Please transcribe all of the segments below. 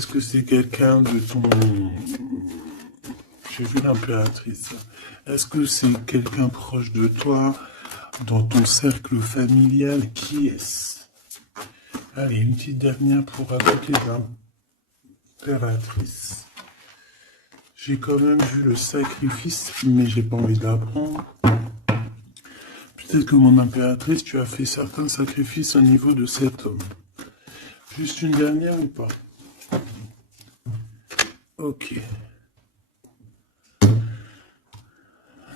Est-ce que c'est quelqu'un de ton... J'ai vu l'impératrice. Est-ce que c'est quelqu'un proche de toi, dans ton cercle familial? Qui est-ce? Allez, une petite dernière pour raconter l'impératrice. J'ai quand même vu le sacrifice, mais j'ai pas envie de l'apprendre. Peut-être que mon impératrice, tu as fait certains sacrifices au niveau de cet homme. Juste une dernière ou pas? Ok.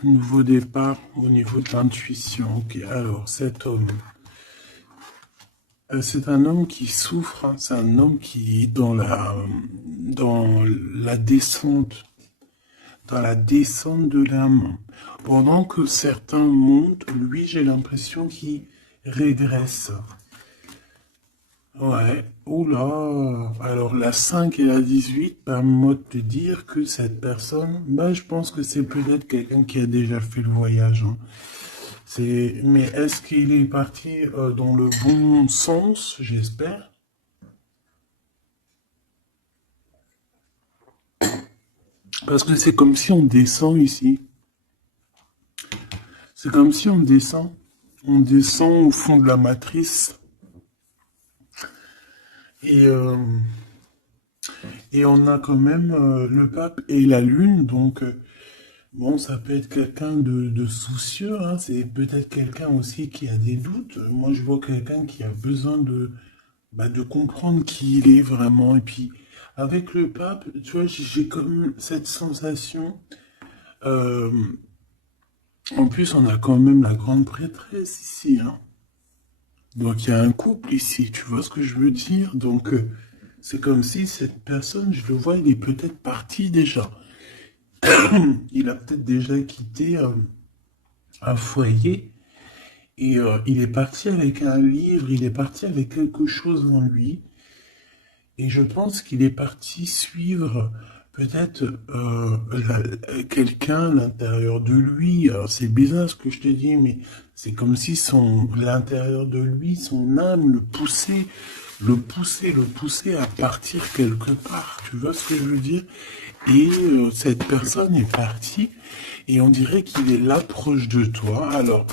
Nouveau départ au niveau de l'intuition. Ok, alors cet homme. C'est un homme qui souffre, hein. C'est un homme qui est dans la descente, dans la descente de l'âme. Pendant que certains montent, lui, j'ai l'impression qu'il régresse. Ouais, oula. Alors la 5 et la 18 permettent de te dire que cette personne, je pense que c'est peut-être quelqu'un qui a déjà fait le voyage, hein. Mais est-ce qu'il est parti dans le bon sens, j'espère? Parce que c'est comme si on descend ici. C'est comme si on descend. On descend au fond de la matrice. Et, euh, et on a quand même le pape et la lune. Donc, bon, ça peut être quelqu'un de soucieux, hein. C'est peut-être quelqu'un aussi qui a des doutes. Moi, je vois quelqu'un qui a besoin de comprendre qui il est vraiment. Et puis, avec le pape, tu vois, j'ai comme cette sensation. euh, En plus, on a quand même la grande prêtresse ici, hein. Donc, il y a un couple ici, tu vois ce que je veux dire? Donc, c'est comme si cette personne, je le vois, il est peut-être parti déjà. Il a peut-être déjà quitté un foyer et il est parti avec un livre, il est parti avec quelque chose en lui. Et je pense qu'il est parti suivre peut-être quelqu'un à l'intérieur de lui. Alors c'est bizarre ce que je te dis, mais c'est comme si l'intérieur de lui, son âme le poussait à partir quelque part. Tu vois ce que je veux dire? Et cette personne est partie et on dirait qu'il est là proche de toi. Alors,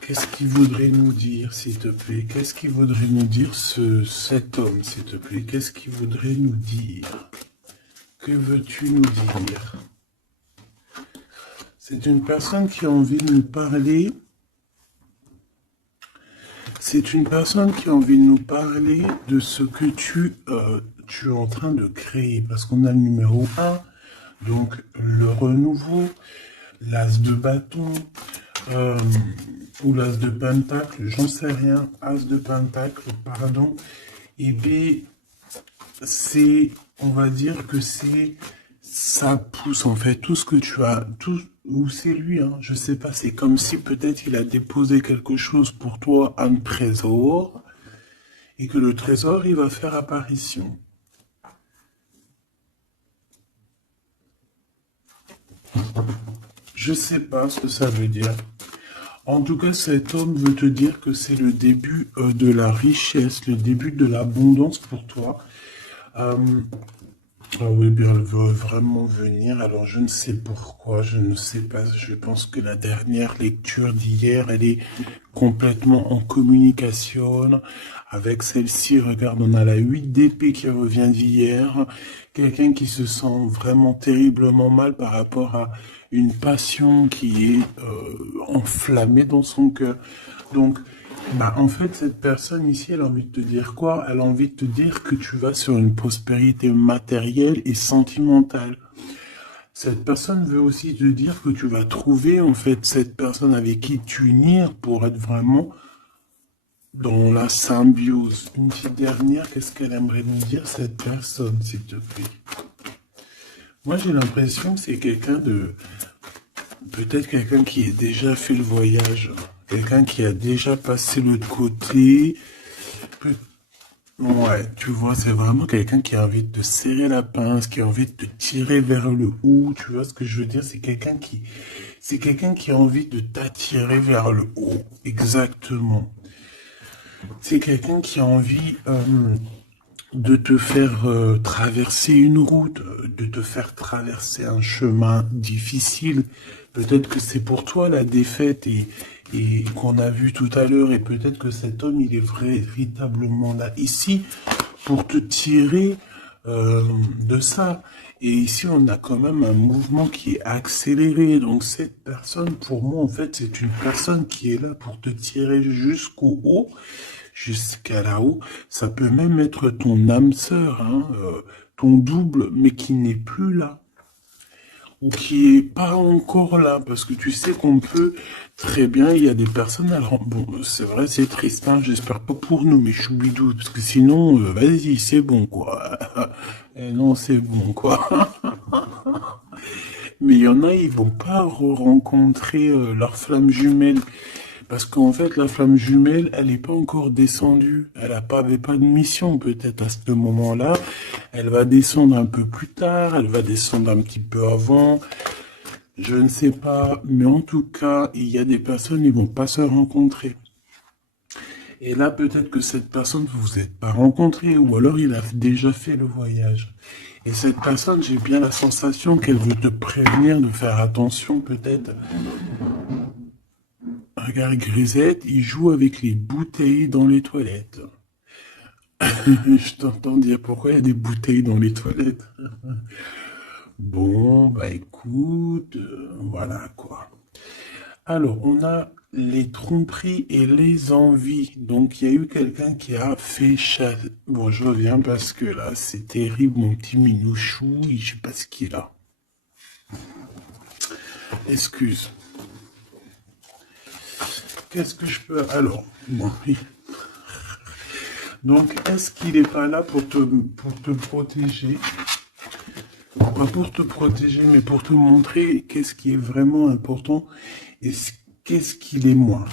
qu'est-ce qu'il voudrait nous dire, s'il te plaît? Qu'est-ce qu'il voudrait nous dire, cet homme, s'il te plaît? Qu'est-ce qu'il voudrait nous dire? Que veux-tu nous dire? C'est une personne qui a envie de nous parler. C'est une personne qui a envie de nous parler de ce que tu es en train de créer. Parce qu'on a le numéro 1, donc le renouveau, l'as de bâton, euh, ou l'as de pentacle, j'en sais rien, as de pentacle, pardon, et B, on va dire que ça pousse en fait, tout ce que tu as, ou c'est lui, hein, je sais pas, c'est comme si peut-être il a déposé quelque chose pour toi, un trésor, et que le trésor, il va faire apparition. Je sais pas ce que ça veut dire. En tout cas, cet homme veut te dire que c'est le début de la richesse, le début de l'abondance pour toi. Euh, ah oui, bien, elle veut vraiment venir. Alors, je ne sais pourquoi, je ne sais pas. Je pense que la dernière lecture d'hier, elle est complètement en communication avec celle-ci. Regarde, on a la 8 d'épée qui revient d'hier. Quelqu'un qui se sent vraiment terriblement mal par rapport à une passion qui est enflammée dans son cœur. Donc, en fait, cette personne ici, elle a envie de te dire quoi? Elle a envie de te dire que tu vas sur une prospérité matérielle et sentimentale. Cette personne veut aussi te dire que tu vas trouver, en fait, cette personne avec qui t'unir pour être vraiment dans la symbiose. Une petite dernière, qu'est-ce qu'elle aimerait nous dire, cette personne, s'il te plaît? Moi, j'ai l'impression que c'est peut-être quelqu'un qui a déjà fait le voyage. Quelqu'un qui a déjà passé l'autre côté. Peut- Ouais, tu vois, c'est vraiment quelqu'un qui a envie de te serrer la pince, qui a envie de te tirer vers le haut. Tu vois ce que je veux dire? C'est quelqu'un qui a envie de t'attirer vers le haut. Exactement. C'est quelqu'un qui a envie de te faire traverser une route, de te faire traverser un chemin difficile. Peut-être que c'est pour toi la défaite et qu'on a vu tout à l'heure, et peut-être que cet homme, il est véritablement là ici pour te tirer de ça. Et ici, on a quand même un mouvement qui est accéléré. Donc cette personne, pour moi, en fait, c'est une personne qui est là pour te tirer jusqu'au haut, jusqu'à là-haut. Ça peut même être ton âme sœur, hein, ton double, mais qui n'est plus là ou qui est pas encore là, parce que tu sais qu'on peut très bien, il y a des personnes, alors bon, c'est vrai, c'est triste, hein, j'espère pas pour nous, mais choubidou, parce que sinon, vas-y, c'est bon, quoi. Et non, c'est bon, quoi. Mais il y en a, ils vont pas rencontrer leur flamme jumelle. Parce qu'en fait, la flamme jumelle, elle n'est pas encore descendue. Avait pas de mission, peut-être, à ce moment-là. Elle va descendre un peu plus tard. Elle va descendre un petit peu avant. Je ne sais pas. Mais en tout cas, il y a des personnes, ils vont pas se rencontrer. Et là, peut-être que cette personne, vous vous êtes pas rencontré, ou alors il a déjà fait le voyage. Et cette personne, j'ai bien la sensation qu'elle veut te prévenir de faire attention, peut-être. Regarde, Grisette, il joue avec les bouteilles dans les toilettes. Je t'entends dire pourquoi il y a des bouteilles dans les toilettes. Bon, bah écoute, voilà quoi. Alors, on a les tromperies et les envies. Donc, il y a eu quelqu'un qui a fait chasser. Bon, je reviens parce que là, c'est terrible, mon petit minouchou. Je sais pas ce qu'il a. Excuse. Qu'est-ce que je peux... Alors, bon, oui. Donc, est-ce qu'il n'est pas là pour te protéger? Pas pour te protéger, mais pour te montrer qu'est-ce qui est vraiment important et qu'est-ce qu'il est moins.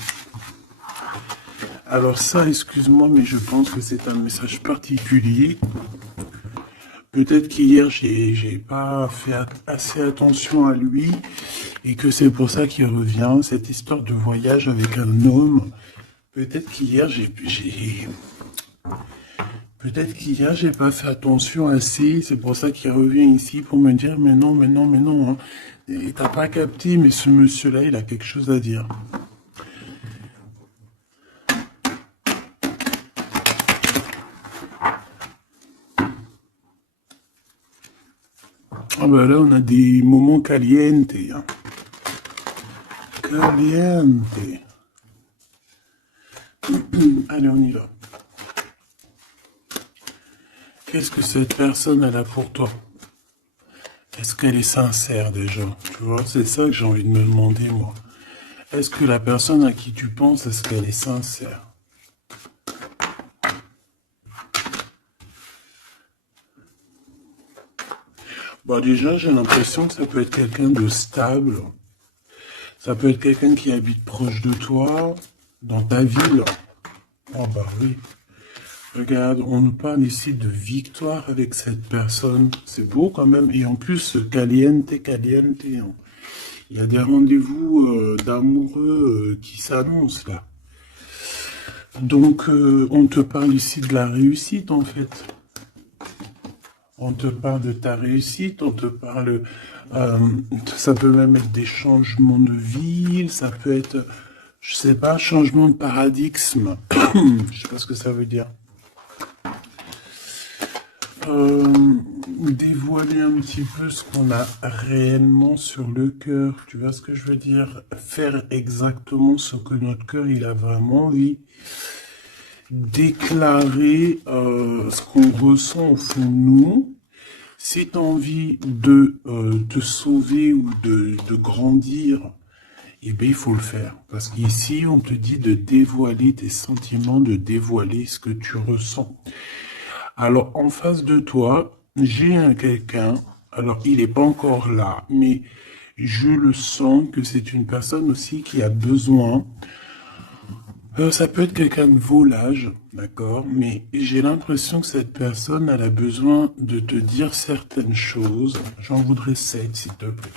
Alors ça, excuse-moi, mais je pense que c'est un message particulier. Peut-être qu'hier, j'ai pas fait assez attention à lui et que c'est pour ça qu'il revient, cette histoire de voyage avec un homme. Peut-être qu'hier, Peut-être qu'hier, j'ai pas fait attention assez, c'est pour ça qu'il revient ici pour me dire, mais non, mais non, mais non, hein. Et t'as pas capté, mais ce monsieur-là, il a quelque chose à dire. Ah bah là, on a des moments caliente, hein. Caliente. Allez, on y va. Qu'est-ce que cette personne elle a pour toi? Est-ce qu'elle est sincère déjà? Tu vois, c'est ça que j'ai envie de me demander, moi. Est-ce que la personne à qui tu penses, est-ce qu'elle est sincère? Bah déjà, j'ai l'impression que ça peut être quelqu'un de stable. Ça peut être quelqu'un qui habite proche de toi, dans ta ville. Oh bah oui. Regarde, on nous parle ici de victoire avec cette personne. C'est beau quand même. Et en plus, caliente, caliente. Hein. Il y a des rendez-vous d'amoureux qui s'annoncent là. Donc, on te parle ici de la réussite en fait. On te parle de ta réussite, on te parle... ça peut même être des changements de ville, ça peut être, je sais pas, changement de paradigme. Je sais pas ce que ça veut dire. Dévoiler un petit peu ce qu'on a réellement sur le cœur. Tu vois ce que je veux dire? Faire exactement ce que notre cœur il a vraiment envie. Déclarer ce qu'on ressent au fond de nous. Si tu as envie de te sauver ou de grandir, eh bien, il faut le faire. Parce qu'ici, on te dit de dévoiler tes sentiments, de dévoiler ce que tu ressens. Alors, en face de toi, j'ai quelqu'un, alors il n'est pas encore là, mais je le sens que c'est une personne aussi qui a besoin. Ça peut être quelqu'un de volage, d'accord, mais j'ai l'impression que cette personne, elle a besoin de te dire certaines choses. J'en voudrais 7, s'il te plaît.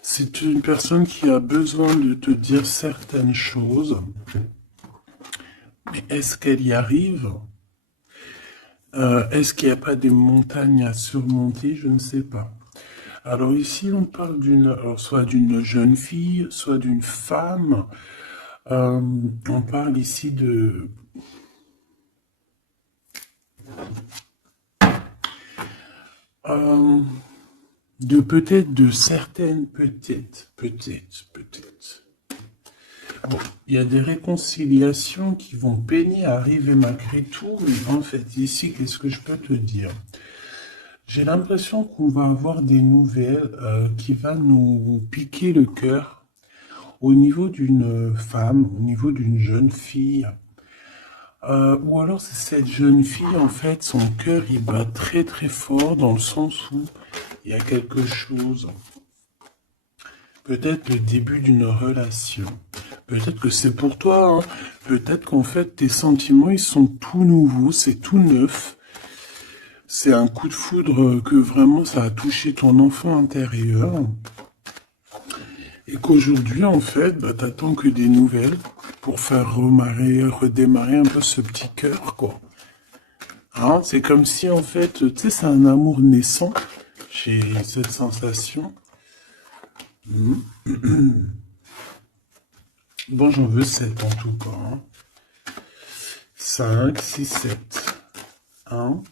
C'est une personne qui a besoin de te dire certaines choses. Mais est-ce qu'elle y arrive? Est-ce qu'il n'y a pas des montagnes à surmonter? Je ne sais pas. Alors ici, on parle soit d'une jeune fille, soit d'une femme. Euh, on parle ici euh, peut-être de certaines, peut-être. Bon, il y a des réconciliations qui vont peiner à arriver malgré tout, mais en fait, ici, qu'est-ce que je peux te dire? J'ai l'impression qu'on va avoir des nouvelles qui vont nous piquer le cœur au niveau d'une femme, au niveau d'une jeune fille. Ou alors c'est cette jeune fille, en fait, son cœur, il bat très très fort dans le sens où il y a quelque chose, peut-être le début d'une relation. Peut-être que c'est pour toi, hein. Peut-être qu'en fait tes sentiments, ils sont tout nouveaux, c'est tout neuf. C'est un coup de foudre que vraiment ça a touché ton enfant intérieur. Et qu'aujourd'hui, en fait, bah, t'attends que des nouvelles pour faire redémarrer un peu ce petit cœur, quoi. Hein, c'est comme si, en fait, tu sais, c'est un amour naissant. J'ai cette sensation. Bon, j'en veux 7 en tout cas. Hein. 5, 6, 7. Hein.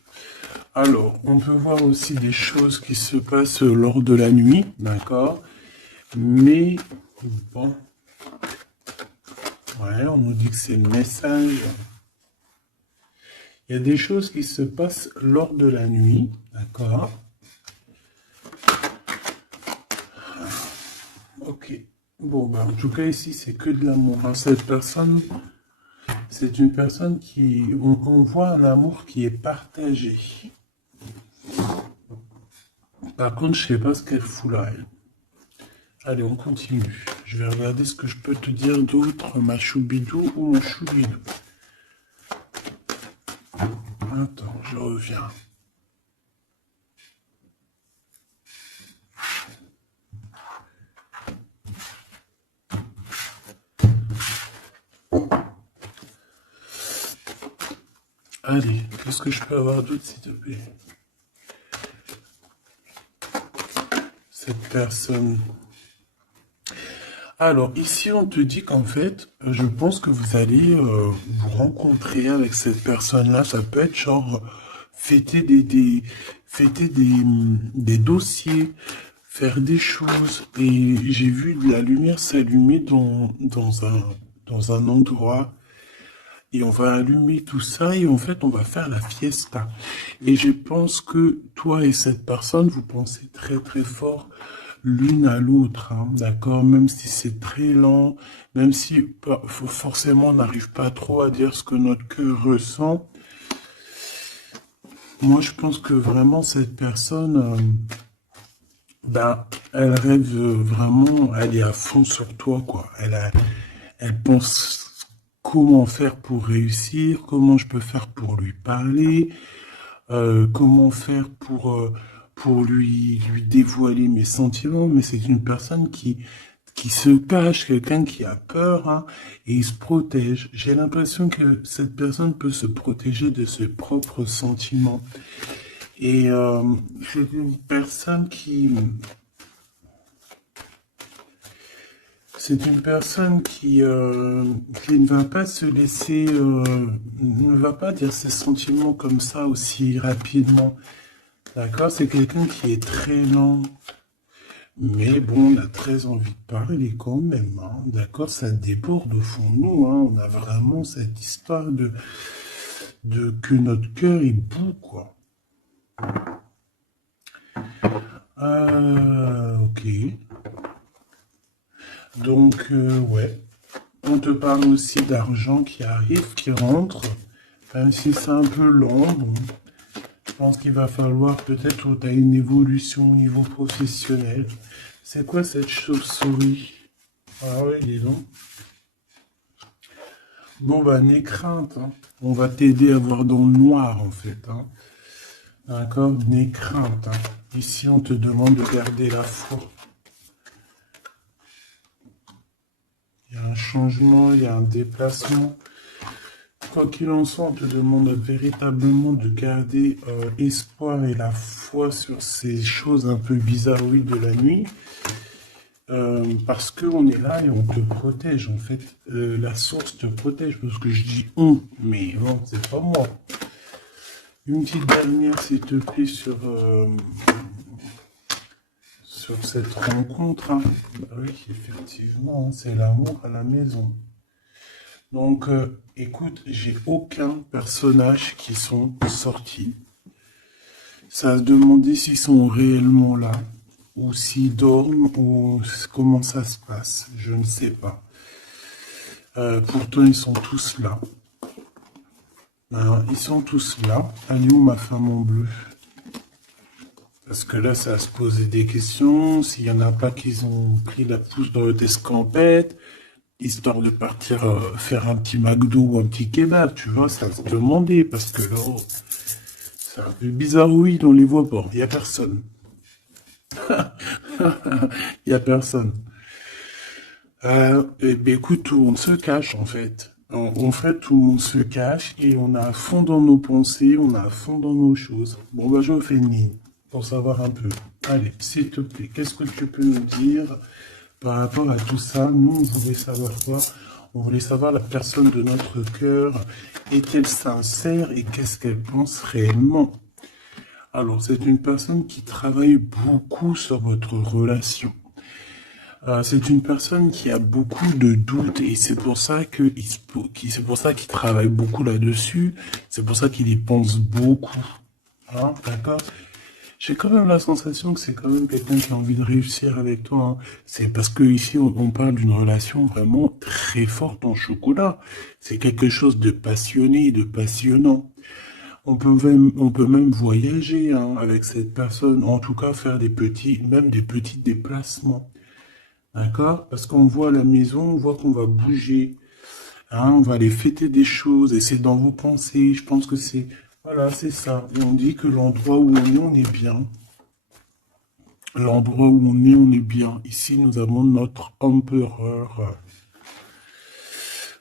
Alors, on peut voir aussi des choses qui se passent lors de la nuit, d'accord? Mais, bon, ouais, on nous dit que c'est le message. Il y a des choses qui se passent lors de la nuit, d'accord? Ok. Bon, bah, en tout cas, ici, c'est que de l'amour. Hein. Cette personne, c'est une personne qui... On voit un amour qui est partagé. Par contre, je sais pas ce qu'elle fout là, elle. Allez, on continue. Je vais regarder ce que je peux te dire d'autre, ma choubidou ou mon choubidou. Attends, je reviens. Allez, qu'est-ce que je peux avoir d'autre, s'il te plaît? Cette personne. Alors, ici, on te dit qu'en fait, je pense que vous allez vous rencontrer avec cette personne-là. Ça peut être genre fêter des dossiers, faire des choses. Et j'ai vu de la lumière s'allumer dans un endroit. Et on va allumer tout ça et en fait, on va faire la fiesta. Et je pense que toi et cette personne, vous pensez très très fort l'une à l'autre, hein, d'accord? Même si c'est très lent, même si forcément on n'arrive pas trop à dire ce que notre cœur ressent. Moi, je pense que vraiment cette personne, ben, elle rêve vraiment, elle est à fond sur toi, quoi. Elle pense comment faire pour réussir, comment je peux faire pour lui parler, comment faire pour lui dévoiler mes sentiments, mais c'est une personne qui se cache, quelqu'un qui a peur, hein, et il se protège. J'ai l'impression que cette personne peut se protéger de ses propres sentiments. Et c'est une personne c'est une personne qui ne va pas se laisser, ne va pas dire ses sentiments comme ça aussi rapidement. D'accord? C'est quelqu'un qui est très lent. Mais bon, on a très envie de parler quand même. Hein. D'accord? Ça déborde au fond de nous. Hein. On a vraiment cette histoire de que notre cœur est bout, quoi. Ok. Donc, ouais. On te parle aussi d'argent qui arrive, qui rentre. Même si c'est un peu lent, bon. Je pense qu'il va falloir peut-être que tu as une évolution au niveau professionnel. C'est quoi cette chauve-souris? Ah oui, dis donc. Bon, bah, n'aie crainte. Hein. On va t'aider à voir dans le noir, en fait. Hein. D'accord? N'aie crainte. Hein. Ici, on te demande de garder la foi. Il y a un changement, il y a un déplacement. quoi qu'il en soit, on te demande véritablement de garder espoir et la foi sur ces choses un peu bizarroïdes de la nuit. Parce qu'on est là et on te protège. En fait, la source te protège. Parce que je dis on, mais non, c'est pas moi. Une petite dernière, s'il te plaît, sur cette rencontre. Hein. Bah oui, effectivement, hein, c'est l'amour à la maison. Donc, écoute, j'ai aucun personnage qui sont sortis. Ça se demandait s'ils sont réellement là, ou s'ils dorment, ou comment ça se passe. Je ne sais pas. Pourtant, ils sont tous là. Alors, ils sont tous là. Elle est où ma femme en bleu? Parce que là, ça va se poser des questions. S'il n'y en a pas qui ont pris la pousse dans le escampette, histoire de partir faire un petit McDo ou un petit kebab, tu vois, ça va se demander. Parce que là, oh, c'est un peu bizarre, oui, on les voit pas. Il n'y a personne. Il n'y a personne. Eh bien, écoute, tout le monde se cache, en fait. En fait, tout le monde se cache et on a à fond dans nos pensées, on a à fond dans nos choses. Bon, bah, je fais une ligne pour savoir un peu. Allez, s'il te plaît, qu'est-ce que tu peux nous dire par rapport à tout ça? Nous, on voulait savoir quoi? On voulait savoir la personne de notre cœur. Est-elle sincère et qu'est-ce qu'elle pense réellement? Alors, c'est une personne qui travaille beaucoup sur votre relation. C'est une personne qui a beaucoup de doutes et c'est pour ça qu'il travaille beaucoup là-dessus. C'est pour ça qu'il y pense beaucoup. Hein, d'accord? J'ai quand même la sensation que c'est quand même quelqu'un qui a envie de réussir avec toi. Hein. C'est parce que ici on parle d'une relation vraiment très forte en chocolat. C'est quelque chose de passionné, de passionnant. On peut même voyager hein, avec cette personne. En tout cas, faire même des petits déplacements. D'accord? Parce qu'on voit à la maison, on voit qu'on va bouger. Hein, on va aller fêter des choses et c'est dans vos pensées. Je pense que c'est... Voilà, c'est ça. Et on dit que l'endroit où on est bien. L'endroit où on est bien. Ici, nous avons notre empereur.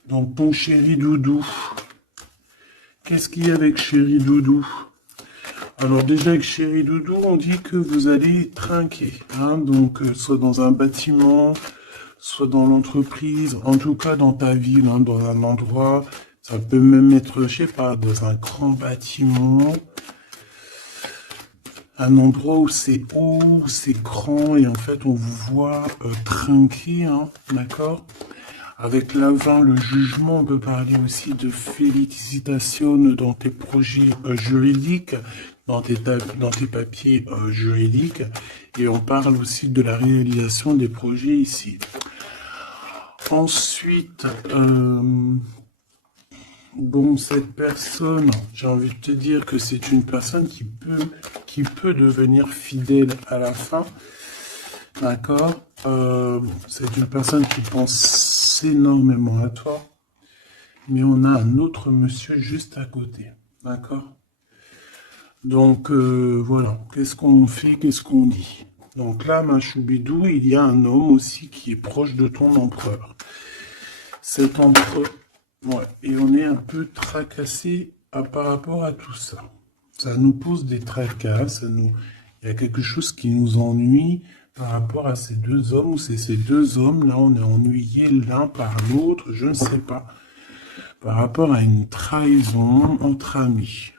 Donc, ton chéri doudou. Qu'est-ce qu'il y a avec chéri doudou? Alors déjà avec chéri doudou, on dit que vous allez trinquer. Hein, donc, soit dans un bâtiment, soit dans l'entreprise, en tout cas dans ta ville, hein, dans un endroit. Ça peut même être, je sais pas, dans un grand bâtiment. Un endroit où c'est haut, c'est grand, et en fait, on vous voit trinquer, hein, d'accord? Avec l'avant, le jugement, on peut parler aussi de félicitations dans tes projets juridiques, dans tes papiers juridiques, et on parle aussi de la réalisation des projets ici. Ensuite, bon, cette personne, j'ai envie de te dire que c'est une personne qui peut devenir fidèle à la fin. D'accord? C'est une personne qui pense énormément à toi. Mais on a un autre monsieur juste à côté. D'accord? Donc, voilà. Qu'est-ce qu'on fait? Qu'est-ce qu'on dit? Donc là, ma choubidou, il y a un homme aussi qui est proche de ton empereur. Cet empereur... Ouais, et on est un peu tracassé par rapport à tout ça. Ça nous pose des tracas, il y a quelque chose qui nous ennuie par rapport à ces deux hommes, ou c'est ces deux hommes, là on est ennuyés l'un par l'autre, je ne sais pas, par rapport à une trahison entre amis.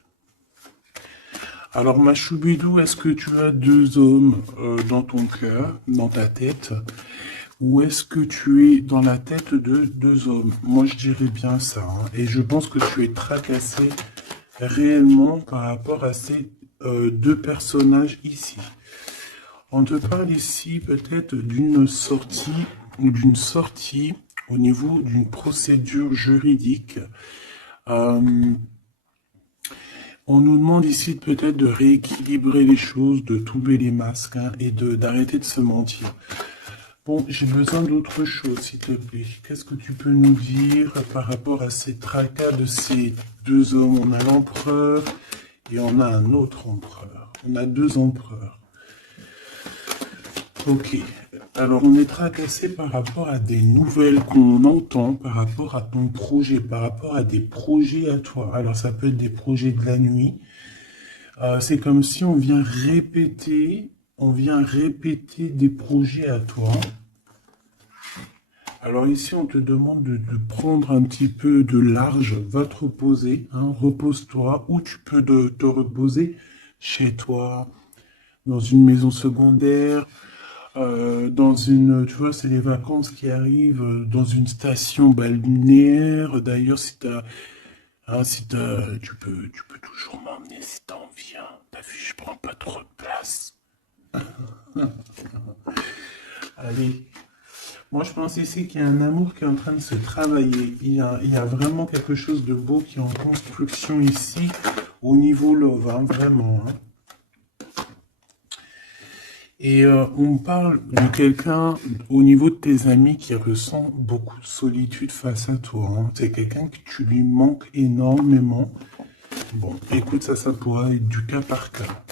Alors ma choubidou, est-ce que tu as deux hommes dans ton cœur, dans ta tête? Ou est-ce que tu es dans la tête de deux hommes? Moi, je dirais bien ça. Hein. Et je pense que tu es tracassé réellement par rapport à ces deux personnages ici. On te parle ici peut-être d'une sortie ou d'une sortie au niveau d'une procédure juridique. On nous demande ici peut-être de rééquilibrer les choses, de tomber les masques hein, et d'arrêter de se mentir. Bon, j'ai besoin d'autre chose, s'il te plaît. Qu'est-ce que tu peux nous dire par rapport à ces tracas de ces deux hommes? On a l'empereur et on a un autre empereur. On a deux empereurs. Ok. Alors, on est tracassé par rapport à des nouvelles qu'on entend, par rapport à ton projet, par rapport à des projets à toi. Alors, ça peut être des projets de la nuit. C'est comme si on vient répéter des projets à toi. Alors ici, on te demande de prendre un petit peu de large, va te reposer, hein, repose-toi, ou tu peux te reposer chez toi, dans une maison secondaire, tu vois, c'est les vacances qui arrivent, dans une station balnéaire. D'ailleurs, tu peux toujours m'emmener si t'en envie. Hein. T'as vu, je prends pas trop de place. Allez. Moi, je pense ici qu'il y a un amour qui est en train de se travailler. Il y a vraiment quelque chose de beau qui est en construction ici, au niveau love, hein, vraiment. Hein. Et on parle de quelqu'un au niveau de tes amis qui ressent beaucoup de solitude face à toi. Hein. C'est quelqu'un que tu lui manques énormément. Bon, écoute, ça pourra être du cas par cas.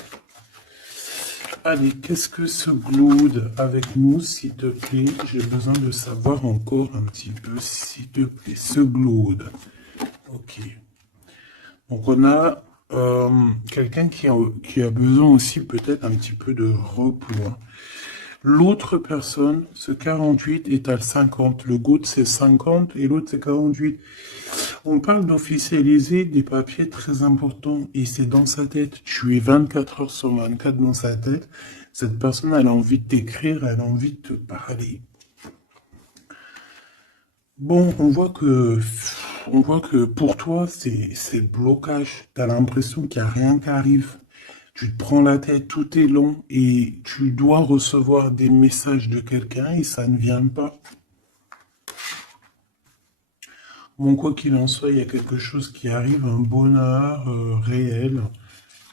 Allez, qu'est-ce que ce Glood avec nous, s'il te plaît? J'ai besoin de savoir encore un petit peu, s'il te plaît. Ce Glood. Ok. Donc, on a quelqu'un qui a besoin aussi peut-être un petit peu de repos. Hein. L'autre personne, ce 48 est à 50. Le Glood, c'est 50 et l'autre, c'est 48. On parle d'officialiser des papiers très importants et c'est dans sa tête. Tu es 24 heures sur 24 dans sa tête. Cette personne, elle a envie de t'écrire, elle a envie de te parler. Bon, on voit que pour toi, c'est blocage. Tu as l'impression qu'il n'y a rien qui arrive. Tu te prends la tête, tout est long et tu dois recevoir des messages de quelqu'un et ça ne vient pas. Bon, quoi qu'il en soit, il y a quelque chose qui arrive, un bonheur réel,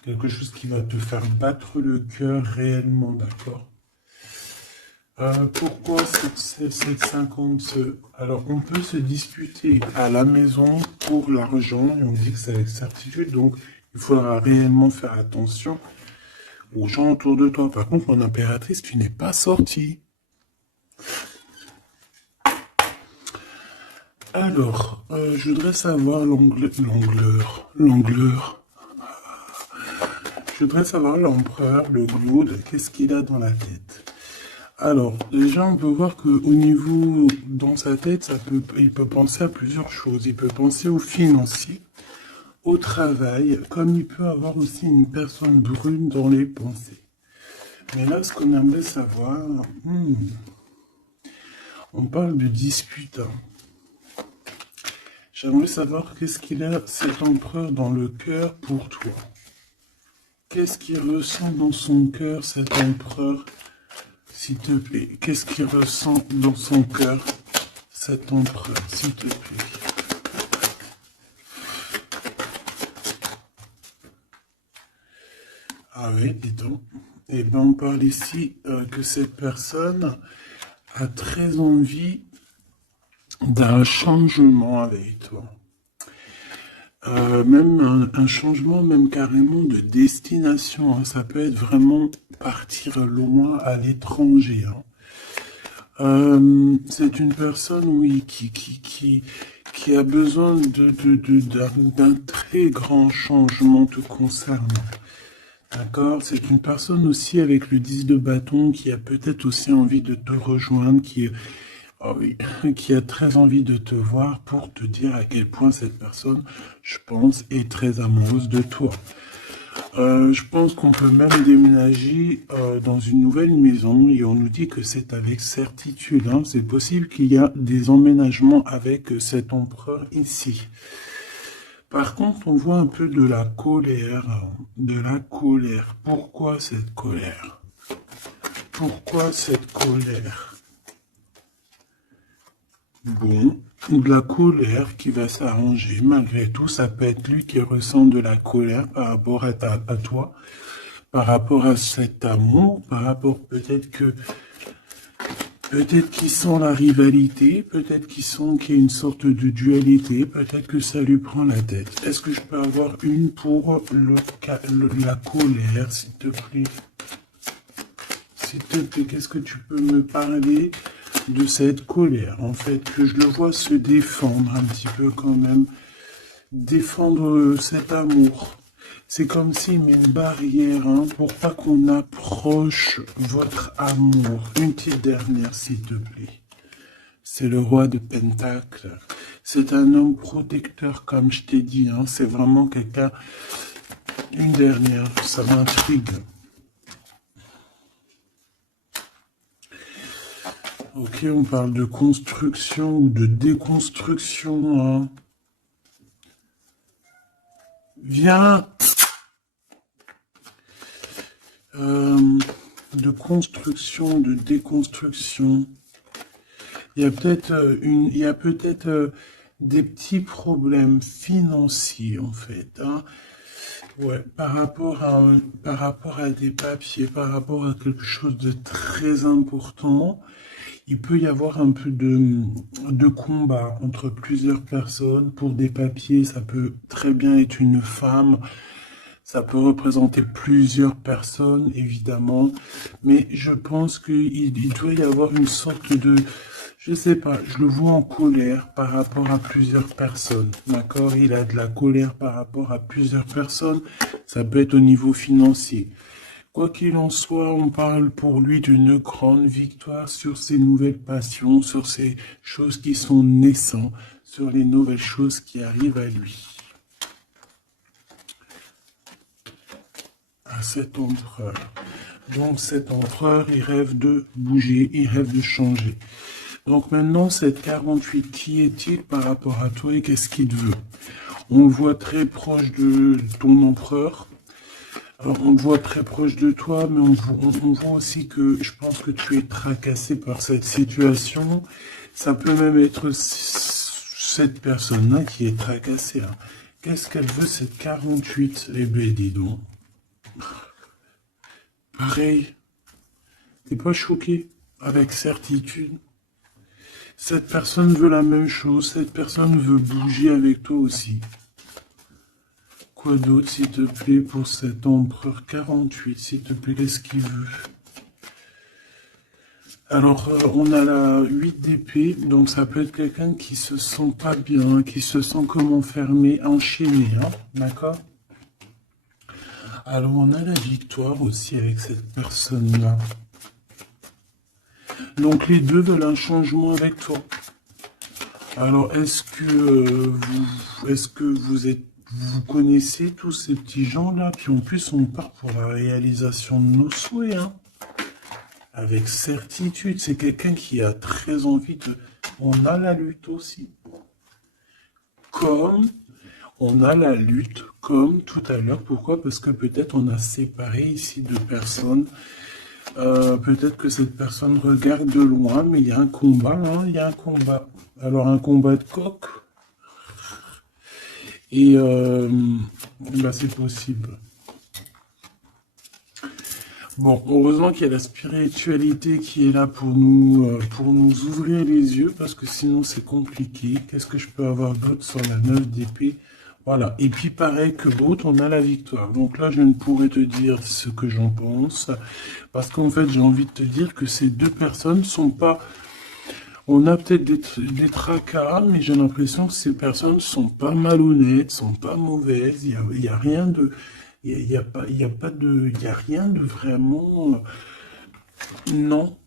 quelque chose qui va te faire battre le cœur réellement, d'accord? Pourquoi cette 50? Alors, on peut se disputer à la maison pour l'argent, et on dit que c'est avec certitude, donc il faudra réellement faire attention aux gens autour de toi. Par contre, mon impératrice, tu n'es pas sortie. Alors, je voudrais savoir l'angleur. Je voudrais savoir l'empereur, le Glood, qu'est-ce qu'il a dans la tête. Alors, déjà, on peut voir qu'au niveau, dans sa tête, il peut penser à plusieurs choses. Il peut penser au financier, au travail, comme il peut avoir aussi une personne brune dans les pensées. Mais là, ce qu'on aimerait savoir, on parle de dispute. Hein. J'aimerais savoir qu'est-ce qu'il a, cet empereur, dans le cœur pour toi. Qu'est-ce qu'il ressent dans son cœur, cet empereur? S'il te plaît, qu'est-ce qu'il ressent dans son cœur, cet empereur, s'il te plaît? Ah oui, dis donc. Eh bien, on parle ici que cette personne a très envie d'un changement avec toi. Même un changement, même carrément de destination. Hein. Ça peut être vraiment partir loin à l'étranger. Hein. C'est une personne, oui, qui a besoin d'un très grand changement te concernant. D'accord? C'est une personne aussi avec le 10 de bâton qui a peut-être aussi envie de te rejoindre, oh oui, qui a très envie de te voir pour te dire à quel point cette personne, je pense, est très amoureuse de toi. Je pense qu'on peut même déménager dans une nouvelle maison et on nous dit que c'est avec certitude. Hein. C'est possible qu'il y a des emménagements avec cet empereur ici. Par contre, on voit un peu de la colère. De la colère. Pourquoi cette colère? Pourquoi cette colère? Bon, de la colère qui va s'arranger. Malgré tout, ça peut être lui qui ressent de la colère par rapport à toi, par rapport à cet amour, par rapport peut-être qu'il sent la rivalité, peut-être qu'il y a une sorte de dualité, peut-être que ça lui prend la tête. Est-ce que je peux avoir une pour la colère, s'il te plaît? s'il te plaît, qu'est-ce que tu peux me parler de cette colère, en fait, que je le vois se défendre un petit peu quand même, défendre cet amour. C'est comme s'il met une barrière hein, pour pas qu'on approche votre amour. Une petite dernière, s'il te plaît. C'est le roi de Pentacle. C'est un homme protecteur, comme je t'ai dit. Hein. C'est vraiment quelqu'un... Une dernière, ça m'intrigue. Ok, on parle de construction ou de déconstruction. Hein. Viens. De construction, de déconstruction. Il y a peut-être des petits problèmes financiers en fait. Hein. Ouais, par rapport à des papiers, par rapport à quelque chose de très important, il peut y avoir un peu de combat entre plusieurs personnes. Pour des papiers, ça peut très bien être une femme, ça peut représenter plusieurs personnes, évidemment, mais je pense qu'il doit y avoir une sorte de... Je sais pas, je le vois en colère par rapport à plusieurs personnes, d'accord? Il a de la colère par rapport à plusieurs personnes, ça peut être au niveau financier. Quoi qu'il en soit, on parle pour lui d'une grande victoire sur ses nouvelles passions, sur ces choses qui sont naissantes, sur les nouvelles choses qui arrivent à lui. À cet empereur. Donc cet empereur, il rêve de bouger, il rêve de changer. Donc maintenant, cette 48, qui est-il par rapport à toi et qu'est-ce qu'il veut? On le voit très proche de ton empereur. Alors, on le voit très proche de toi, mais on voit aussi que je pense que tu es tracassé par cette situation. Ça peut même être cette personne-là qui est tracassée. Hein. Qu'est-ce qu'elle veut, cette 48? Eh ben, dis donc. Pareil. T'es pas choqué? Avec certitude. Cette personne veut la même chose, cette personne veut bouger avec toi aussi. Quoi d'autre, s'il te plaît, pour cet empereur 48, s'il te plaît, qu'est-ce qu'il veut? Alors, on a la 8 d'épée, donc ça peut être quelqu'un qui se sent pas bien, qui se sent comme enfermé, enchaîné, hein, d'accord? Alors, on a la victoire aussi avec cette personne-là. Donc, les deux veulent un changement avec toi. Alors, est-ce que vous connaissez tous ces petits gens-là? Puis en plus, on part pour la réalisation de nos souhaits, hein. Avec certitude, c'est quelqu'un qui a très envie de... On a la lutte aussi. Comme on a la lutte, comme tout à l'heure. Pourquoi? Parce que peut-être on a séparé ici deux personnes. Peut-être que cette personne regarde de loin, mais il y a un combat, hein, il y a un combat. Alors un combat de coq. Et bah, c'est possible. Bon, heureusement qu'il y a la spiritualité qui est là pour nous ouvrir les yeux, parce que sinon c'est compliqué. Qu'est-ce que je peux avoir d'autre sur la 9 d'épée? Voilà. Et puis pareil que l'autre, on a la victoire. Donc là, je ne pourrais te dire ce que j'en pense, parce qu'en fait, j'ai envie de te dire que ces deux personnes sont pas... On a peut-être des tracas, mais j'ai l'impression que ces personnes sont pas malhonnêtes, sont pas mauvaises. Il y a rien de... Il y a pas, il y a pas de, il y a rien de vraiment, non.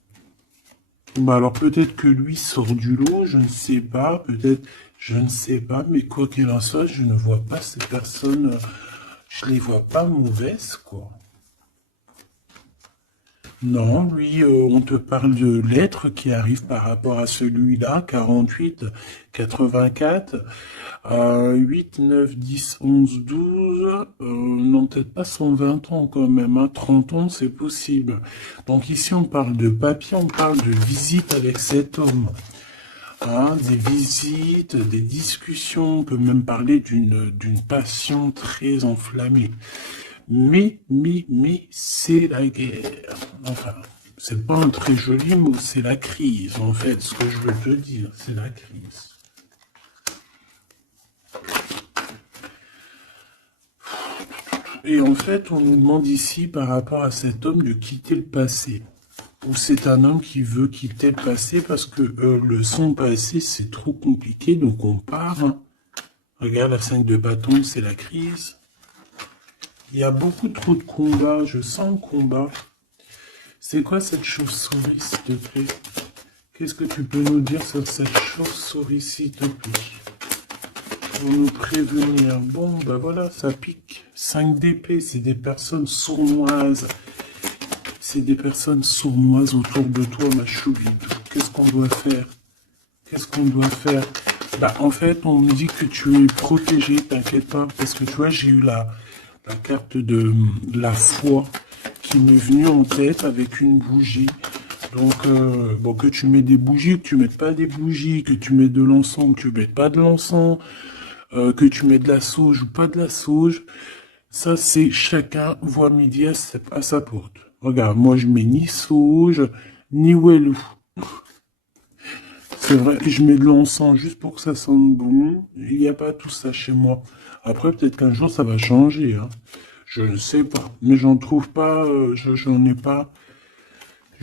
Bah alors peut-être que lui sort du lot, je ne sais pas, peut-être, je ne sais pas, mais quoi qu'il en soit, je ne vois pas ces personnes, je les vois pas mauvaises, quoi. Non, lui, on te parle de l'être qui arrive par rapport à celui-là, 48, 84, 8, 9, 10, 11, 12, non, peut-être pas 120 ans quand même, hein, 30 ans, c'est possible. Donc ici, on parle de papier, on parle de visite avec cet homme. Hein, des visites, des discussions, on peut même parler d'une passion très enflammée. Mais, c'est la guerre. Enfin, c'est pas un très joli mot, c'est la crise, en fait, ce que je veux te dire, c'est la crise. Et en fait, on nous demande ici, par rapport à cet homme, de quitter le passé. ou c'est un homme qui veut quitter le passé parce que son passé, c'est trop compliqué, donc on part. Hein. Regarde, la 5 de bâton, c'est la crise. Il y a beaucoup trop de combats, je sens le combat. C'est quoi cette chauve-souris, s'il te plaît? Qu'est-ce que tu peux nous dire sur cette chauve-souris, s'il te plaît? Pour nous prévenir. Bon, bah voilà, ça pique. 5 d'épée, c'est des personnes sournoises. C'est des personnes sournoises autour de toi, ma chouvie. Qu'est-ce qu'on doit faire? Qu'est-ce qu'on doit faire? Bah, en fait, on me dit que tu es protégé, t'inquiète pas. Parce que tu vois, j'ai eu la carte de la foi qui m'est venue en tête avec une bougie. Donc, bon, que tu mets des bougies, que tu mettes pas des bougies, que tu mets de l'encens, que tu mettes pas de l'encens, que tu mets de la sauge ou pas de la sauge, ça c'est chacun voit midi à sa porte. Regarde, moi je mets ni sauge, ni wellou. C'est vrai, je mets de l'encens juste pour que ça sente bon. Il n'y a pas tout ça chez moi. Après, peut-être qu'un jour ça va changer. Hein. Je ne sais pas. Mais j'en trouve pas, j'en ai pas.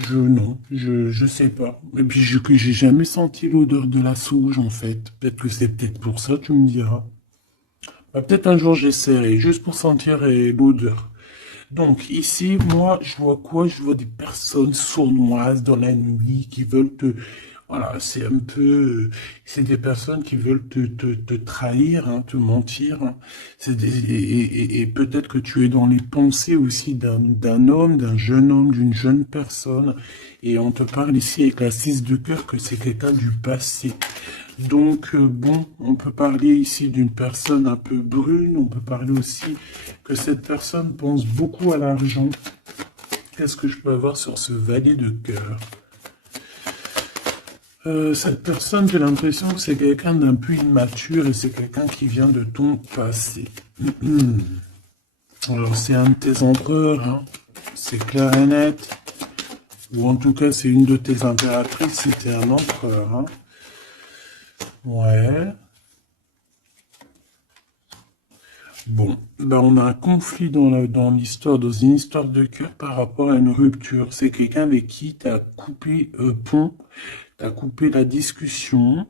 Non, je sais pas. Et puis, j'ai jamais senti l'odeur de la sauge, en fait. Peut-être que c'est peut-être pour ça, tu me diras. Bah, peut-être un jour j'essaierai, juste pour sentir l'odeur. Donc, ici, moi, je vois quoi? Je vois des personnes sournoises dans la nuit qui veulent te... Voilà, c'est un peu... C'est des personnes qui veulent te trahir, hein, te mentir. Hein. Et peut-être que tu es dans les pensées aussi d'un homme, d'un jeune homme, d'une jeune personne. Et on te parle ici avec la 6 de cœur que c'est quelqu'un du passé. Donc, bon, on peut parler ici d'une personne un peu brune, on peut parler aussi que cette personne pense beaucoup à l'argent. Qu'est-ce que je peux avoir sur ce valet de cœur? Cette personne, j'ai l'impression que c'est quelqu'un d'un peu immature et c'est quelqu'un qui vient de ton passé. Alors, c'est un de tes empereurs, hein. C'est clair et net. Ou en tout cas, c'est une de tes impératrices, c'était un empereur, hein. Ouais. Bon, ben on a un conflit dans l'histoire, dans une histoire de cœur par rapport à une rupture. C'est quelqu'un avec qui tu as coupé pont, tu as coupé la discussion.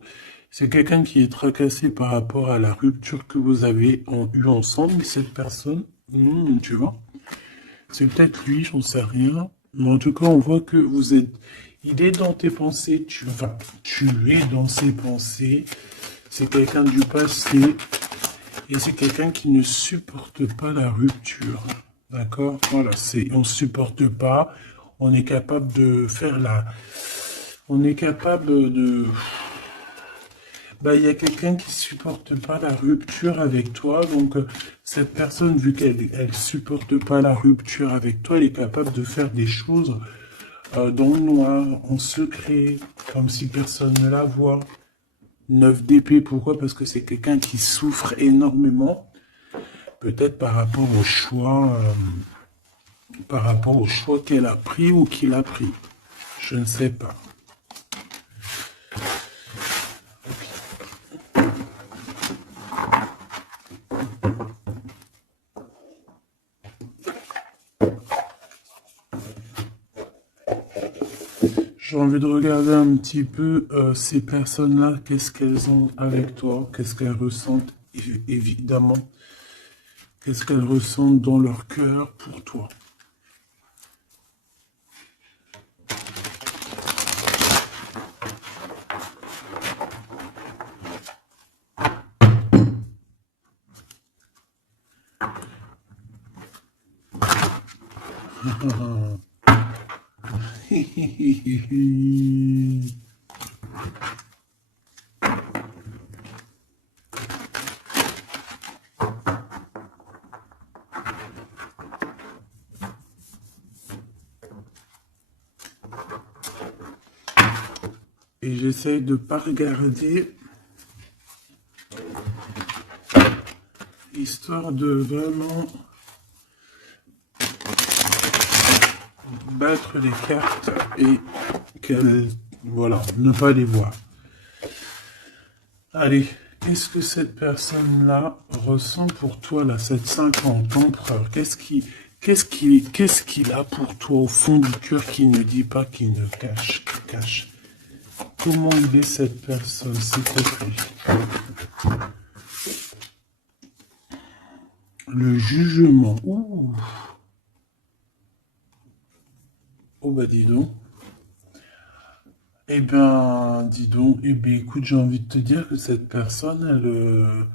C'est quelqu'un qui est tracassé par rapport à la rupture que vous avez eue ensemble. Mais cette personne, tu vois, c'est peut-être lui, j'en sais rien. Mais en tout cas, on voit que vous êtes... Il est dans tes pensées, tu es dans ses pensées. C'est quelqu'un du passé. Et c'est quelqu'un qui ne supporte pas la rupture. D'accord? Voilà, on supporte pas. On est capable de faire on est capable de... Bah, il y a quelqu'un qui supporte pas la rupture avec toi. Donc, cette personne, vu qu'elle supporte pas la rupture avec toi, elle est capable de faire des choses dans le noir, en secret, comme si personne ne la voit. 9 d'épée, pourquoi? Parce que c'est quelqu'un qui souffre énormément, peut-être par rapport au choix qu'elle a pris ou qu'il a pris. Je ne sais pas. J'ai envie de regarder un petit peu ces personnes-là, qu'est-ce qu'elles ont avec toi, qu'est-ce qu'elles ressentent, évidemment, qu'est-ce qu'elles ressentent dans leur cœur pour toi. Et j'essaye de pas regarder, histoire de vraiment battre les cartes et voilà, ne pas les voir. Allez, qu'est-ce que cette personne-là ressent pour toi, là, cette 50 empereur? qu'est-ce qu'il a pour toi au fond du cœur qu'il ne dit pas, qu'il ne cache, qu'il cache? Comment il est cette personne, s'il te plaît? Le jugement. Ouh. Oh bah dis donc. Eh ben, dis donc. Eh ben, écoute, j'ai envie de te dire que cette personne, elle,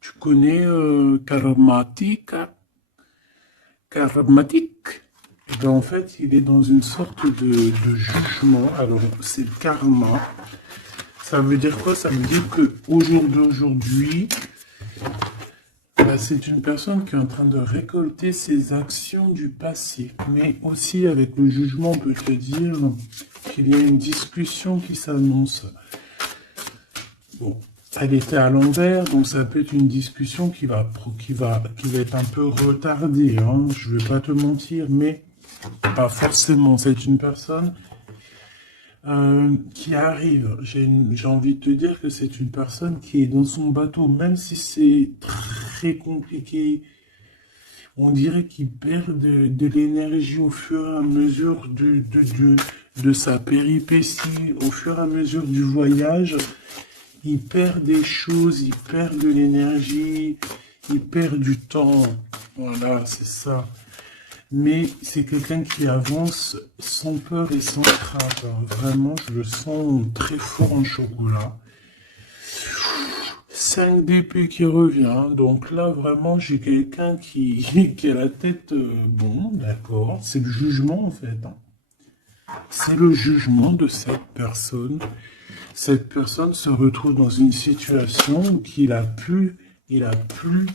tu connais Karmatik, hein? Karmatik. Eh ben, en fait, il est dans une sorte de jugement. Alors, c'est le karma. Ça veut dire quoi? Ça veut dire que au jour d'aujourd'hui, bah, c'est une personne qui est en train de récolter ses actions du passé. Mais aussi, avec le jugement, on peut te dire qu'il y a une discussion qui s'annonce. Bon, elle était à l'envers, donc ça peut être une discussion qui va être un peu retardée, hein. Je ne vais pas te mentir, mais pas forcément. C'est une personne qui arrive. J'ai envie de te dire que c'est une personne qui est dans son bateau, même si c'est très compliqué. On dirait qu'il perd de l'énergie au fur et à mesure de sa péripétie, au fur et à mesure du voyage. Il perd des choses, il perd de l'énergie, il perd du temps. Voilà, c'est ça. Mais c'est quelqu'un qui avance sans peur et sans crainte. Alors, vraiment, je le sens très fort en chocolat. 5 d'épée qui revient. Donc là, vraiment, j'ai quelqu'un qui a la tête... bon, d'accord. C'est le jugement, en fait, hein. C'est le jugement de cette personne. Cette personne se retrouve dans une situation où il a plus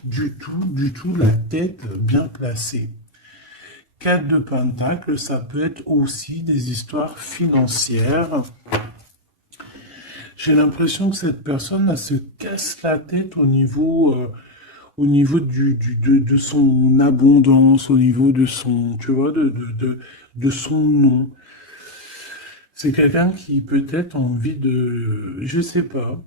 du tout la tête bien placée. 4 de Pentacle, ça peut être aussi des histoires financières. J'ai l'impression que cette personne elle se casse la tête au niveau de son abondance, au niveau de son, tu vois, de son nom. C'est quelqu'un qui peut-être a envie de, je sais pas.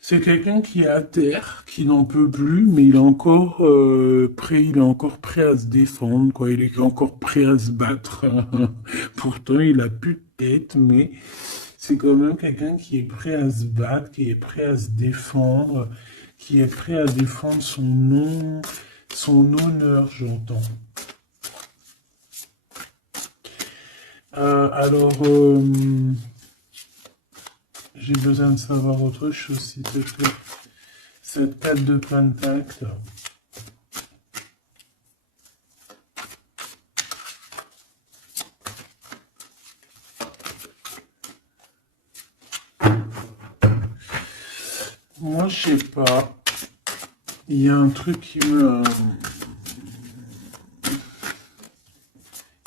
C'est quelqu'un qui est à terre, qui n'en peut plus, mais il est encore il est encore prêt à se défendre, quoi. Il est encore prêt à se battre. Pourtant, il a plus de tête, mais c'est quand même quelqu'un qui est prêt à se battre, qui est prêt à se défendre, qui est prêt à défendre son nom, son honneur, j'entends. Alors, j'ai besoin de savoir autre chose, s'il te plaît. Cette 4 de Pentacle. Moi, je sais pas. Il y a un truc qui me...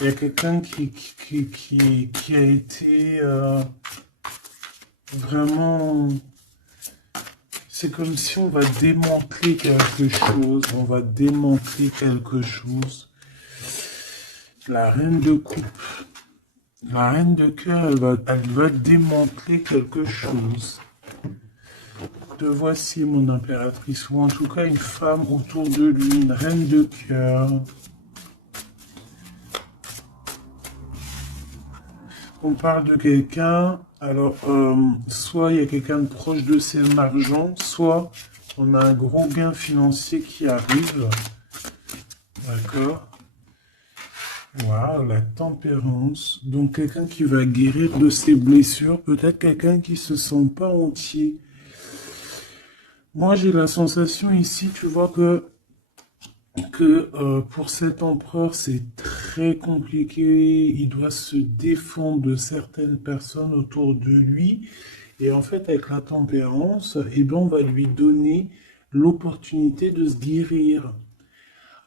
Il y a quelqu'un qui a été vraiment... C'est comme si on va démanteler quelque chose. On va démanteler quelque chose. La reine de coupe. La reine de cœur, elle va démanteler quelque chose. Te voici, mon impératrice. Ou en tout cas, une femme autour de lui. Une reine de cœur. On parle de quelqu'un, alors soit il y a quelqu'un de proche de ses argent, soit on a un gros gain financier qui arrive. D'accord. Waouh, la tempérance. Donc quelqu'un qui va guérir de ses blessures, peut-être quelqu'un qui se sent pas entier. Moi j'ai la sensation ici, tu vois que pour cet empereur, c'est très compliqué. Il doit se défendre de certaines personnes autour de lui. Et en fait, avec la tempérance, eh ben, on va lui donner l'opportunité de se guérir.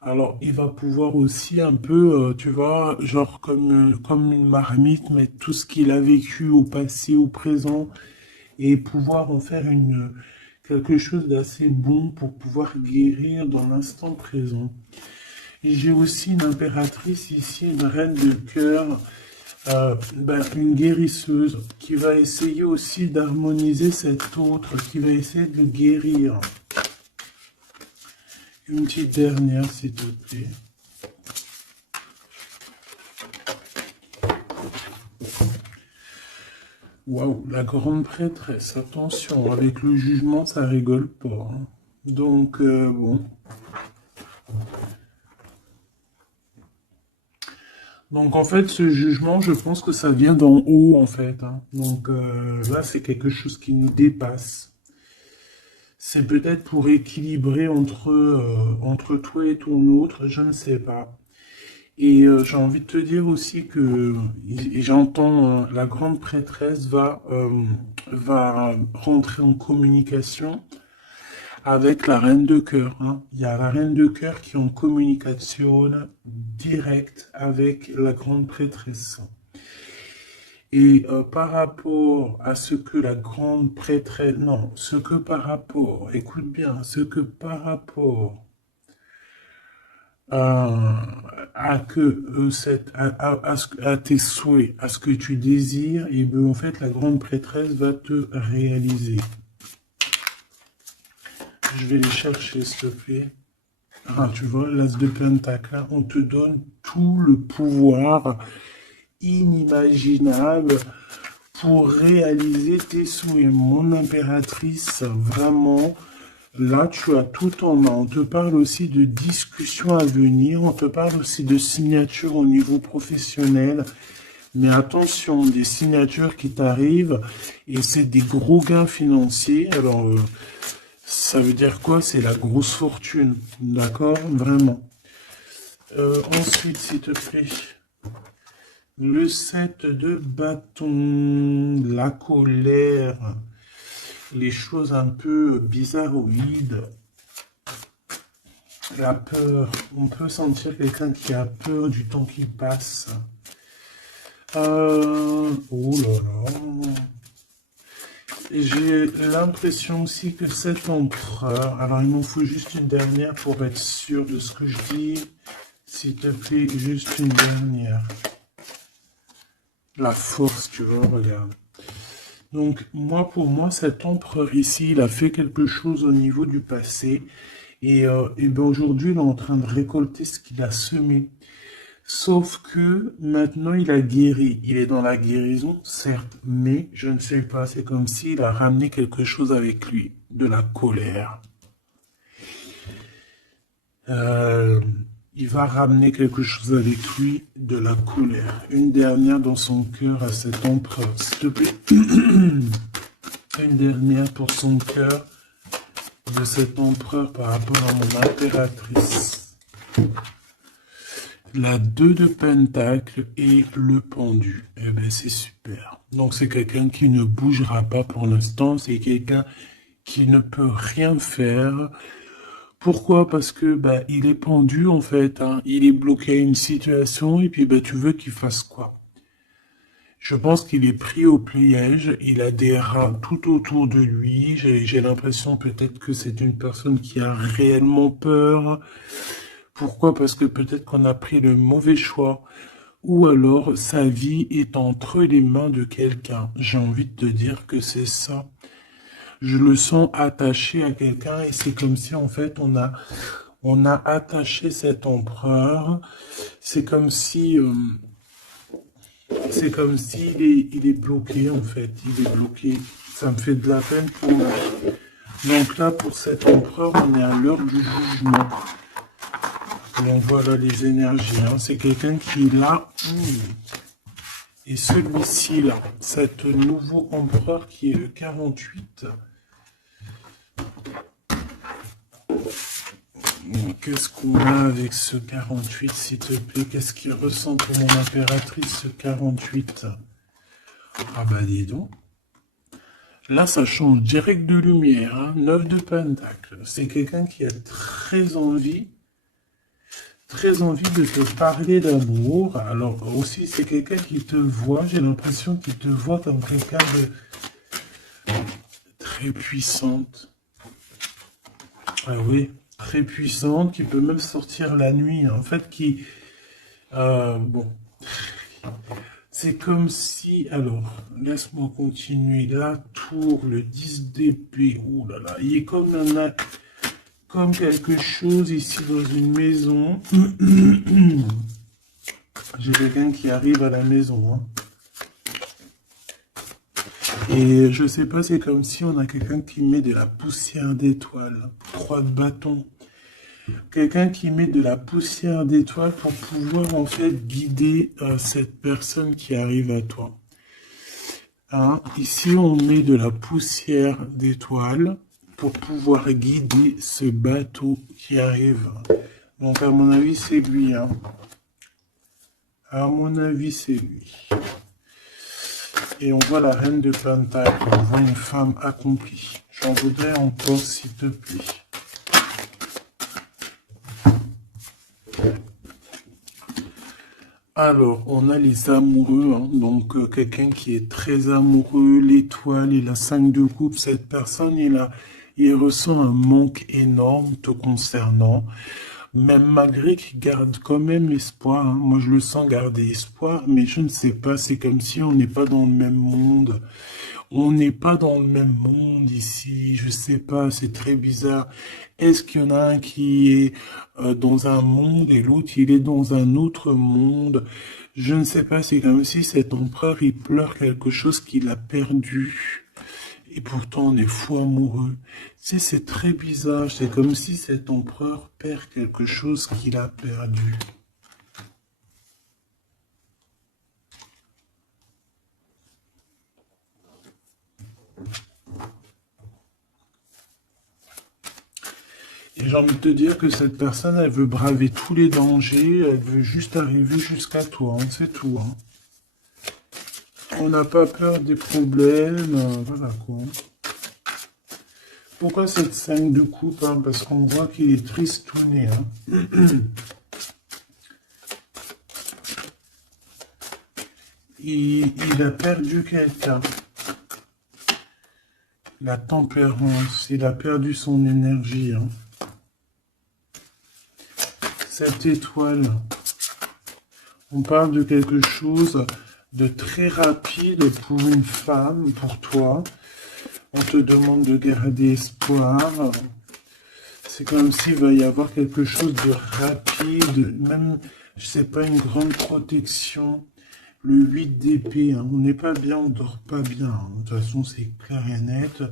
Alors, il va pouvoir aussi un peu, tu vois, genre comme une marmite, mettre tout ce qu'il a vécu au passé, au présent, et pouvoir en faire quelque chose d'assez bon pour pouvoir guérir dans l'instant présent. Et j'ai aussi une impératrice ici, une reine de cœur, une guérisseuse qui va essayer aussi d'harmoniser cet autre, qui va essayer de le guérir. Une petite dernière, s'il te plaît. Waouh, la grande prêtresse, attention, avec le jugement, ça rigole pas, hein. Donc, bon. Donc, en fait, ce jugement, je pense que ça vient d'en haut, en fait, hein. Donc, là, c'est quelque chose qui nous dépasse. C'est peut-être pour équilibrer entre toi et ton autre, je ne sais pas. Et j'ai envie de te dire aussi que et j'entends la grande prêtresse va rentrer en communication avec la reine de cœur, hein. Il y a la reine de cœur qui est en communication directe avec la grande prêtresse. Et par rapport à ce que la grande prêtresse, non, ce que par rapport, écoute bien, ce que par rapport à que à tes souhaits, à ce que tu désires, et bien en fait la grande prêtresse va te réaliser. Je vais les chercher, s'il te plaît. Ah, tu vois, l'as de pentacle, là, on te donne tout le pouvoir inimaginable pour réaliser tes souhaits. Mon impératrice, vraiment, là, tu as tout en main. On te parle aussi de discussions à venir, on te parle aussi de signatures au niveau professionnel. Mais attention, des signatures qui t'arrivent, et c'est des gros gains financiers. Alors, ça veut dire quoi? C'est la grosse fortune, d'accord? Vraiment. Ensuite, s'il te plaît, le 7 de bâton, la colère, les choses un peu bizarroïdes, la peur. On peut sentir quelqu'un qui a peur du temps qui passe. Oh là là. J'ai l'impression aussi que cet empereur, alors il m'en faut juste une dernière pour être sûr de ce que je dis. S'il te plaît, juste une dernière. La force, tu vois, regarde. Donc, moi, pour moi, cet empereur ici, il a fait quelque chose au niveau du passé. Et ben aujourd'hui, il est en train de récolter ce qu'il a semé. Sauf que maintenant, il a guéri. Il est dans la guérison, certes, mais je ne sais pas. C'est comme s'il a ramené quelque chose avec lui, de la colère. Il va ramener quelque chose avec lui, de la colère. Une dernière dans son cœur à cet empereur, s'il te plaît. Une dernière pour son cœur de cet empereur par rapport à mon impératrice. La 2 de pentacle et le pendu. Eh ben c'est super. Donc c'est quelqu'un qui ne bougera pas pour l'instant. C'est quelqu'un qui ne peut rien faire. Pourquoi? Parce que bah, il est pendu en fait, hein. Il est bloqué à une situation et puis bah, tu veux qu'il fasse quoi? Je pense qu'il est pris au piège, il a des rats tout autour de lui. J'ai l'impression peut-être que c'est une personne qui a réellement peur. Pourquoi? Parce que peut-être qu'on a pris le mauvais choix. Ou alors sa vie est entre les mains de quelqu'un. J'ai envie de te dire que c'est ça. Je le sens attaché à quelqu'un et c'est comme si en fait on a attaché cet empereur. C'est comme si il est bloqué en fait. Il est bloqué. Ça me fait de la peine pour lui. Donc là pour cet empereur on est à l'heure du jugement. Donc voilà les énergies. Hein. C'est quelqu'un qui est là. Et celui-ci là, cet nouveau empereur qui est le 48. Qu'est-ce qu'on a avec ce 48, s'il te plaît? Qu'est-ce qu'il ressent pour mon impératrice, ce 48? Ah bah dis donc. Là, ça change direct de lumière. Hein. 9 de pentacle. C'est quelqu'un qui a très envie de te parler d'amour. Alors aussi, c'est quelqu'un qui te voit. J'ai l'impression qu'il te voit comme quelqu'un de très puissante. Ah oui. Très puissante, qui peut même sortir la nuit, en fait, qui... bon. C'est comme si... Alors, laisse-moi continuer. La tour, le 10 d'épée, ouh là là, il est comme quelque chose ici dans une maison. J'ai quelqu'un qui arrive à la maison. Hein. Et je sais pas, c'est comme si on a quelqu'un qui met de la poussière d'étoiles. 3 de bâton. Quelqu'un qui met de la poussière d'étoiles pour pouvoir en fait guider cette personne qui arrive à toi. Hein? Ici, on met de la poussière d'étoiles pour pouvoir guider ce bateau qui arrive. Donc, à mon avis, c'est lui. Hein? À mon avis, c'est lui. Et on voit la reine de Pentacle, on voit une femme accomplie. J'en voudrais encore, s'il te plaît. Alors, on a les amoureux, hein. Donc quelqu'un qui est très amoureux, l'étoile et la 5 de coupe, cette personne, il ressent un manque énorme te concernant. Même malgré qu'il garde quand même espoir, hein. Moi je le sens garder espoir, mais je ne sais pas, c'est comme si on n'est pas dans le même monde. On n'est pas dans le même monde ici, je sais pas, c'est très bizarre. Est-ce qu'il y en a un qui est dans un monde et l'autre il est dans un autre monde? Je ne sais pas, c'est comme si cet empereur il pleure quelque chose qu'il a perdu. Et pourtant, on est fou amoureux. C'est très bizarre. C'est comme si cet empereur perd quelque chose qu'il a perdu. Et j'ai envie de te dire que cette personne, elle veut braver tous les dangers. Elle veut juste arriver jusqu'à toi. Hein, c'est tout. Hein. On n'a pas peur des problèmes. Voilà quoi. Pourquoi cette 5 de coupe? Hein? Parce qu'on voit qu'il est tristouné. Hein? il a perdu quelqu'un. La tempérance. Il a perdu son énergie. Hein? Cette étoile. On parle de quelque chose de très rapide pour une femme, pour toi. On te demande de garder espoir. C'est comme s'il va y avoir quelque chose de rapide, même, je sais pas, une grande protection. Le 8 d'épée, hein, on n'est pas bien, on dort pas bien. Hein. De toute façon, c'est clair et net.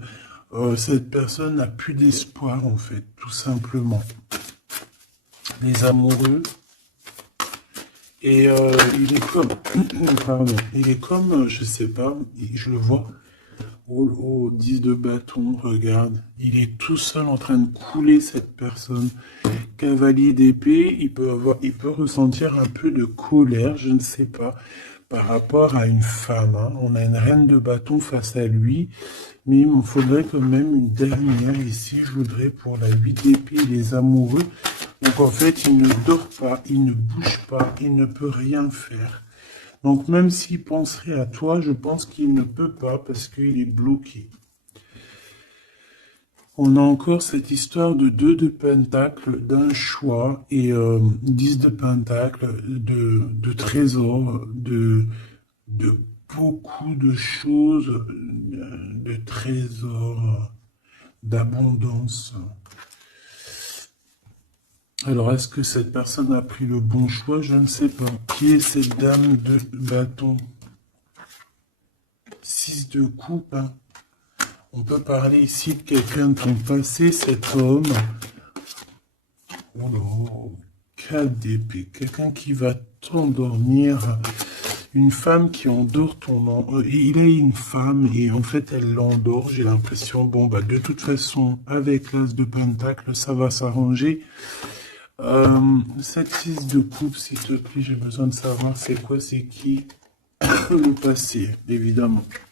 Cette personne n'a plus d'espoir, en fait, tout simplement. Les amoureux. Et il est comme, pardon, il est comme, je sais pas, je le vois. Au 10 de bâton, regarde, il est tout seul en train de couler cette personne. Cavalier d'épée, il peut ressentir un peu de colère, je ne sais pas, par rapport à une femme. Hein. On a une reine de bâton face à lui, mais il m'en faudrait quand même une dernière ici, je voudrais pour la 8 d'épée, les amoureux. Donc en fait, il ne dort pas, il ne bouge pas, il ne peut rien faire. Donc même s'il penserait à toi, je pense qu'il ne peut pas parce qu'il est bloqué. On a encore cette histoire de 2 de pentacle, d'un choix, et 10 de pentacle, de trésors, de beaucoup de choses, de trésors, d'abondance. Alors, est-ce que cette personne a pris le bon choix? Je ne sais pas. Qui est cette dame de bâton? 6 de coupe. Hein. On peut parler ici de quelqu'un de ton passé, cet homme. Oh là, 4 d'épée. Quelqu'un qui va t'endormir. Une femme qui endort ton... il a une femme et en fait elle l'endort, j'ai l'impression. Bon, bah de toute façon, avec l'as de pentacle, ça va s'arranger. Cette 6 de coupe, s'il te plaît, j'ai besoin de savoir c'est quoi, c'est qui le passé, évidemment.